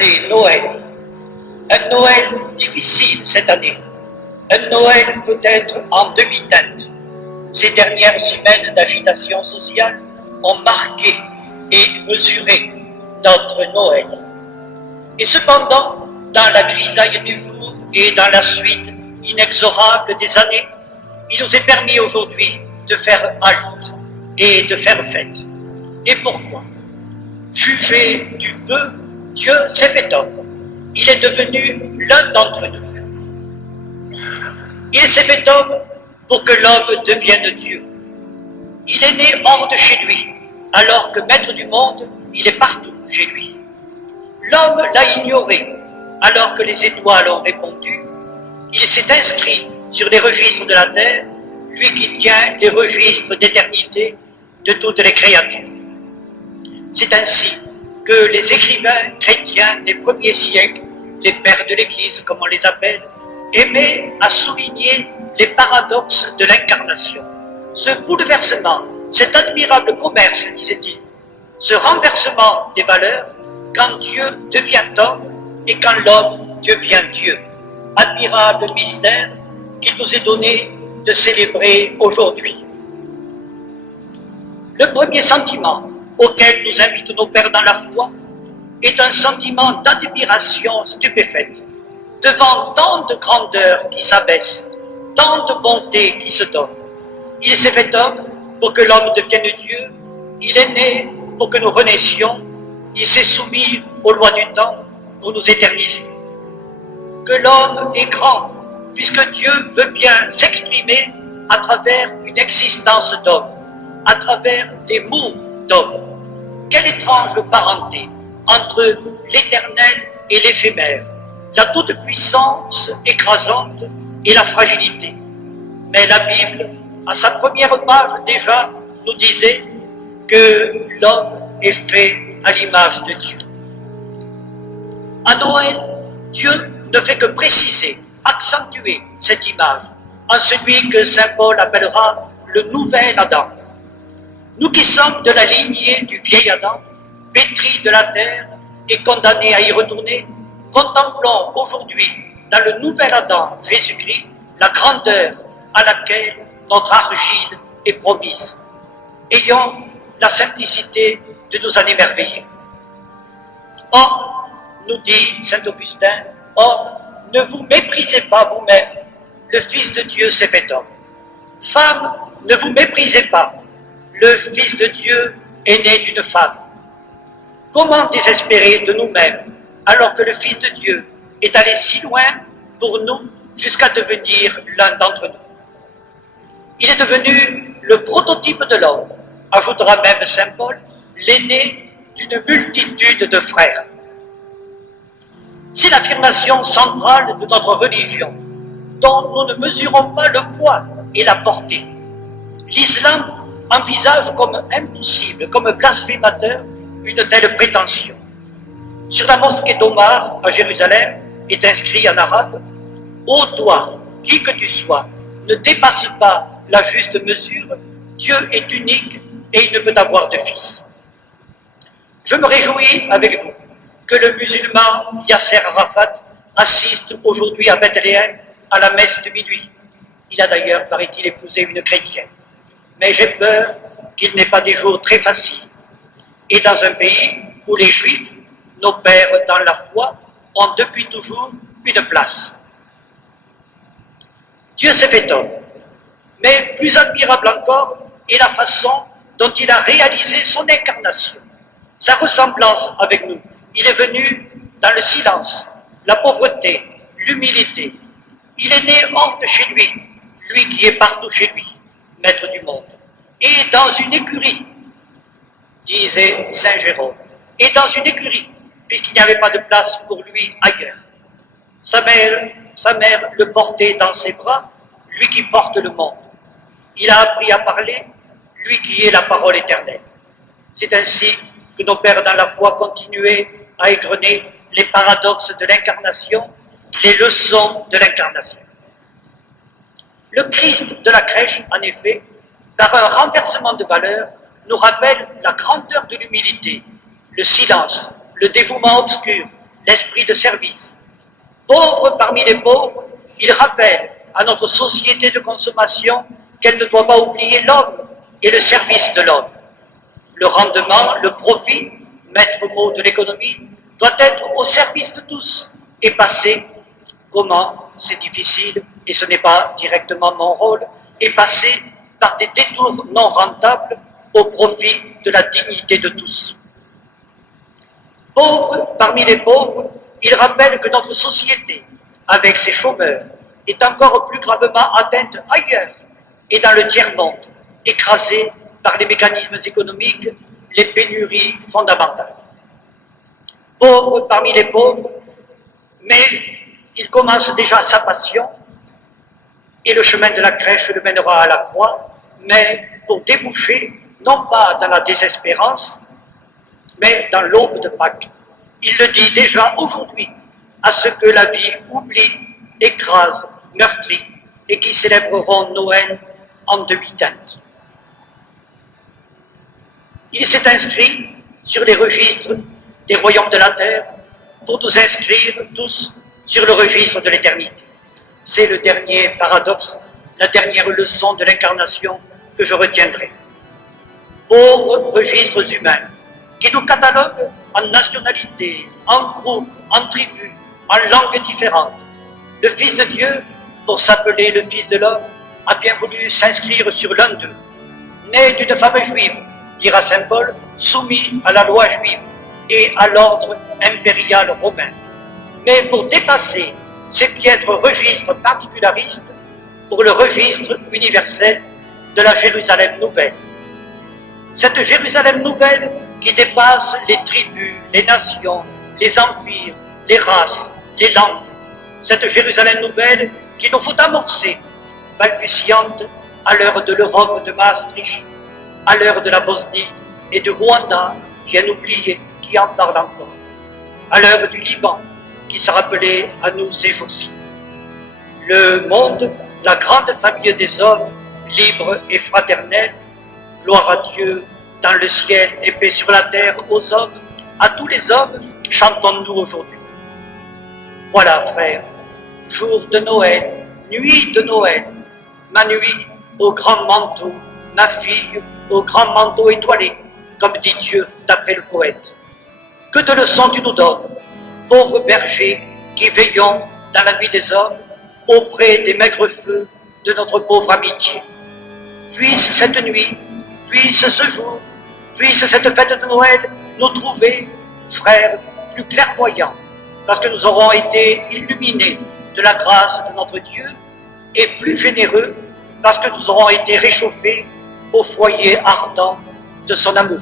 c'est Noël. Un Noël difficile cette année. Un Noël peut-être en demi-teinte. Ces dernières semaines d'agitation sociale ont marqué et mesuré notre Noël. Et cependant, dans la grisaille du jour et dans la suite inexorable des années, il nous est permis aujourd'hui de faire halte et de faire fête. Et pourquoi? Jugé du peu, Dieu s'est fait homme. Il est devenu l'un d'entre nous. Il s'est fait homme pour que l'homme devienne Dieu. Il est né hors de chez lui, alors que maître du monde, il est partout chez lui. L'homme l'a ignoré, alors que les étoiles ont répondu. Il s'est inscrit sur les registres de la terre, lui qui tient les registres d'éternité de toutes les créatures. C'est ainsi que les écrivains chrétiens des premiers siècles, les pères de l'Église comme on les appelle, aimaient à souligner les paradoxes de l'incarnation. Ce bouleversement, cet admirable commerce, disait-il, ce renversement des valeurs quand Dieu devient homme et quand l'homme devient Dieu. Admirable mystère qu'il nous est donné de célébrer aujourd'hui. Le premier sentiment auquel nous invitent nos pères dans la foi est un sentiment d'admiration stupéfaite devant tant de grandeur qui s'abaisse, tant de bonté qui se donne. Il s'est fait homme pour que l'homme devienne Dieu, il est né pour que nous renaissions, il s'est soumis aux lois du temps pour nous éterniser. Que l'homme est grand, puisque Dieu veut bien s'exprimer à travers une existence d'homme, à travers des mots d'homme. Quelle étrange parenté entre l'éternel et l'éphémère, la toute-puissance écrasante et la fragilité. Mais la Bible, à sa première page déjà, nous disait que l'homme est fait à l'image de Dieu. À Noël, Dieu ne fait que préciser, accentuer cette image en celui que saint Paul appellera le nouvel Adam. Nous qui sommes de la lignée du vieil Adam, pétris de la terre et condamnés à y retourner, contemplons aujourd'hui dans le nouvel Adam, Jésus-Christ, la grandeur à laquelle notre argile est promise. Ayons la simplicité de nous en émerveiller. Or, nous dit saint Augustin, or, ne vous méprisez pas vous-même, le Fils de Dieu s'est fait homme. Femme, ne vous méprisez pas, le Fils de Dieu est né d'une femme. Comment désespérer de nous-mêmes alors que le Fils de Dieu est allé si loin pour nous jusqu'à devenir l'un d'entre nous? Il est devenu le prototype de l'homme, ajoutera même saint Paul, l'aîné d'une multitude de frères. C'est l'affirmation centrale de notre religion, dont nous ne mesurons pas le poids et la portée. L'islam envisage comme impossible, comme blasphémateur, une telle prétention. Sur la mosquée d'Omar, à Jérusalem, est inscrit en arabe « Ô toi, qui que tu sois, ne dépasse pas la juste mesure, Dieu est unique et il ne peut avoir de fils. » Je me réjouis avec vous que le musulman Yasser Arafat assiste aujourd'hui à Bethléem à la messe de minuit. Il a d'ailleurs, paraît-il, épousé une chrétienne. Mais j'ai peur qu'il n'ait pas des jours très faciles. Et dans un pays où les Juifs, nos pères dans la foi, ont depuis toujours une place. Dieu s'est fait homme. Mais plus admirable encore est la façon dont il a réalisé son incarnation, sa ressemblance avec nous. Il est venu dans le silence, la pauvreté, l'humilité. Il est né hors de chez lui, lui qui est partout chez lui, maître du monde. Et dans une écurie, disait saint Jérôme, et dans une écurie, puisqu'il n'y avait pas de place pour lui ailleurs. Sa mère le portait dans ses bras, lui qui porte le monde. Il a appris à parler, lui qui est la parole éternelle. C'est ainsi que nos pères dans la foi continuaient à égrener les paradoxes de l'incarnation, les leçons de l'incarnation. Le Christ de la crèche, en effet, par un renversement de valeurs, nous rappelle la grandeur de l'humilité, le silence, le dévouement obscur, l'esprit de service. Pauvre parmi les pauvres, il rappelle à notre société de consommation qu'elle ne doit pas oublier l'homme et le service de l'homme. Le rendement, le profit, maître mot de l'économie, doit être au service de tous et passer, comment, c'est difficile et ce n'est pas directement mon rôle, et passer par des détours non rentables au profit de la dignité de tous. Pauvre parmi les pauvres, il rappelle que notre société, avec ses chômeurs, est encore plus gravement atteinte ailleurs et dans le tiers-monde, écrasée par les mécanismes économiques, les pénuries fondamentales. Pauvre parmi les pauvres, mais il commence déjà sa passion, et le chemin de la crèche le mènera à la croix, mais pour déboucher, non pas dans la désespérance, mais dans l'aube de Pâques. Il le dit déjà aujourd'hui à ceux que la vie oublie, écrase, meurtrit, et qui célébreront Noël en demi-teinte. Il s'est inscrit sur les registres des royaumes de la terre pour nous inscrire tous sur le registre de l'éternité. C'est le dernier paradoxe, la dernière leçon de l'incarnation que je retiendrai. Pauvres registres humains qui nous cataloguent en nationalité, en groupe, en tribus, en langues différentes. Le Fils de Dieu, pour s'appeler le Fils de l'homme, a bien voulu s'inscrire sur l'un d'eux. Né d'une femme juive, dira saint Paul, soumis à la loi juive et à l'ordre impérial romain. Mais pour dépasser ces piètres registres particularistes, pour le registre universel de la Jérusalem nouvelle. Cette Jérusalem nouvelle qui dépasse les tribus, les nations, les empires, les races, les langues. Cette Jérusalem nouvelle qu'il nous faut amorcer, balbutiante à l'heure de l'Europe de Maastricht, à l'heure de la Bosnie et du Rwanda, qui a oublié, qui en parle encore, à l'heure du Liban, qui se rappelait à nous ces jours-ci. Le monde, la grande famille des hommes, libres et fraternels, gloire à Dieu dans le ciel et paix sur la terre aux hommes, à tous les hommes, chantons-nous aujourd'hui. Voilà, frères, jour de Noël, nuit de Noël, ma nuit au grand manteau, ma fille au grand manteau étoilé, comme dit Dieu d'après le poète. Que de leçons tu nous donnes, pauvres bergers qui veillons dans la vie des hommes, auprès des maigres feux de notre pauvre amitié. Puisse cette nuit, puisse ce jour, puisse cette fête de Noël nous trouver, frères, plus clairvoyants, parce que nous aurons été illuminés de la grâce de notre Dieu, et plus généreux, parce que nous aurons été réchauffés au foyer ardent de son amour.